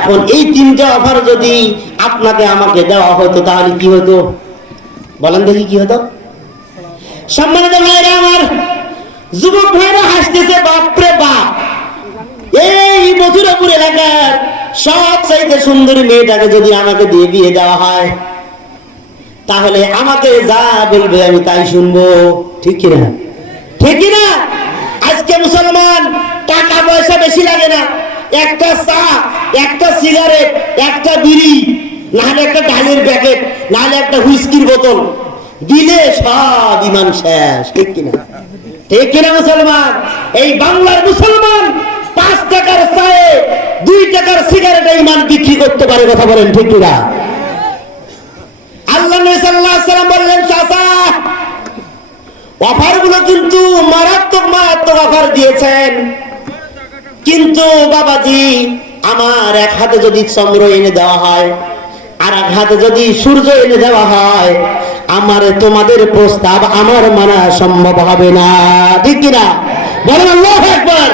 এখন এই তিনটা অফার যদি আপনাকে আমাকে দেওয়া হতো তাহলে কি হতো বলেন দেখি কি হতো? সম্মানিত ভাইরা আমার, যুবক ভাইরা হাসতেছে, বাপরে বাপ, এই মথুরাপুর এলাকার সবচাইতে সুন্দরী মেয়েটাকে যদি আমাকে দিয়ে বিয়ে দেওয়া হয় তাহলে আমাকে যা বলবে আমি তাই শুনবো। ঠিক কিনা? ঠিক কিনা? আজকে মুসলমান টাকা পয়সা বেশি লাগে না, একটা চা, একটা সিগারেট, একটা বিড়ি, নাহলে একটা ডালের প্যাকেট, নাহলে একটা হুইস্কির বোতল দিলে সব ইমান শেষ। ঠিক কিনা? ঠিক কিনা মুসলমান? এই বাংলার মুসলমান 5 টাকার চায়ে 2 টাকার সিগারেটে ইমান বিক্রি করতে পারে। কথা বলেন ঠিক কিনা? আল্লাহ নবী সাল্লাল্লাহু আলাইহি ওয়াসাল্লাম বললেন, চাচা অফার গুলো কিন্তু মারাত্মক মারাত্মক অফার দিয়েছেন, কিন্তু বাবাজি আমার এক হাতে যদি চন্দ্র এনে দেওয়া হয় আর এক হাতে যদি সূর্য এনে দেওয়া হয়, আমার তোমাদের প্রস্তাব আমার মানা সম্ভব হবে না। ঠিক কিনা? বলেন আল্লাহু আকবার।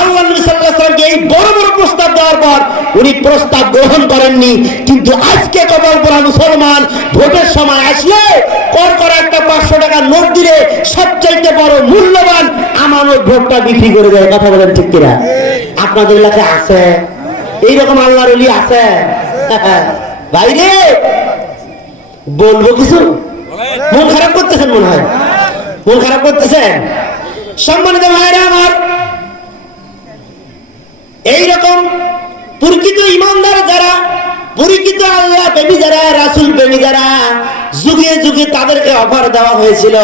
আল্লাহ নবী সাল্লাল্লাহু আলাইহি ওয়াসাল্লাম এই বড় বড় প্রস্তাব দেওয়ার পর উনি প্রস্তাব গ্রহণ করেননি, কিন্তু আজকে কবল পড়া মুসলমান ভোটের সময় আসলে কর করে একটা 500 টাকা নোট দিলে সবচাইতে বড় মূল্যবান আমানত ভোটটা বিক্রি করে দেয়। কথা বলেন ঠিক কিনা? আপনাদের এলাকায় আছে এইরকম আল্লাহর ওলি? আছে ভাইরে? বলবো কিছু? মন খারাপ করতেছেন মনে হয়? মন খারাপ করতেছেন? সম্মানিত ভাইরা আমার, এইরকম প্রকৃত ইমানদার যারা, প্রকৃত আল্লাহ প্রেমী যারা, রাসূল প্রেমী যারা, যুগে যুগে তাদেরকে অফার দেওয়া হয়েছিল,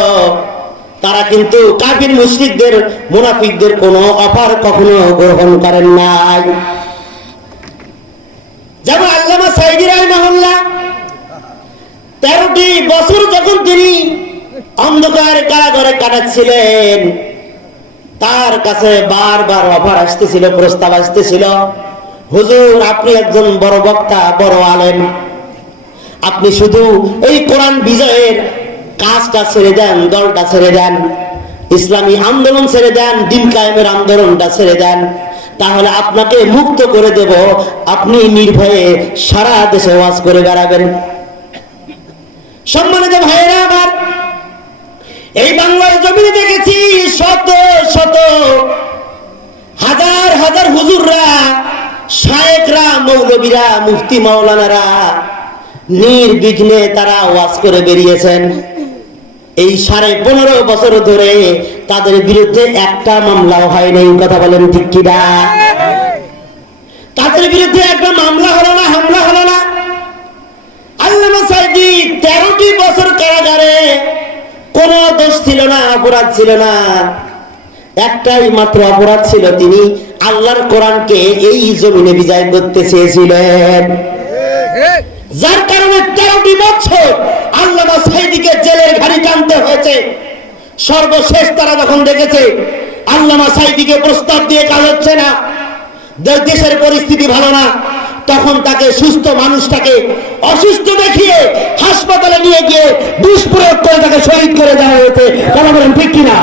তারা কিন্তু কাফির মুশরিকদের, মুনাফিকদের কোনো অফার কখনো গ্রহণ করেন নাই। যেমন আল্লামা সাঈদী রাহিমাহুল্লাহ 13টি বছর যখন তিনি অন্ধকার কারাগারে কাটাচ্ছিলেন, তার কাছে বারবার অফার আসতেছিল, প্রস্তাব আসতেছিল, হুজুর আপনি একজন বড় বক্তা, বড় আলেম, আপনি শুধু এই কোরআন বিজয়ের কাজটা ছেড়ে দেন, দলটা ছেড়ে দেন, ইসলামী আন্দোলন ছেড়ে দেন, দ্বীন কায়েমের আন্দোলনটা ছেড়ে দেন, তাহলে আপনাকে মুক্ত করে দেব, আপনি নির্ভয়ে সারা দেশে ওয়াজ করে বেড়াবেন। সম্মানিত ভাইয়েরা আমার, এই বাংলার জমিনে দেখেছি শত শত হাজার হাজার হুজুররা, শায়েখরা, মৌলবীরা, মুফতি মাওলানারা নির্বিঘ্নে তারা ওয়াজ করে বেরিয়েছেন। এই 15.5 বছর ধরে তাদের বিরুদ্ধে একটা মামলাও হয় নাই। কথা বলেন ঠিক কিনা? তাদের বিরুদ্ধে একটা মামলা হলো না, হামলা হলো না। আল্লামা সাঈদী 13টি বছর কারাগারে, কোনো দোষ ছিল না, অপরাধ ছিল না, একটাই মাত্র অপরাধ ছিল, তিনি আল্লাহর কোরআনকে এই জমিনে বিজয় করতে চেয়েছিলেন, যার কারণে 13টি বছর আল্লামা সাঈদীকে জেলের ঘানি টানতে হয়েছে। সর্বশেষ তারা যখন দেখেছে আল্লামা সাঈদীকে প্রস্তাব দিয়ে কাজ হচ্ছে না, দেশের পরিস্থিতি ভালো না, তখন তাকে, সুস্থ মানুষটাকে অসুস্থ দেখিয়ে হাসপাতালে নিয়ে গিয়ে দুষ্প্রয়োগ করে তাকে শহীদ করে দেওয়া হয়েছে। কথা বলেন ঠিক কিনা?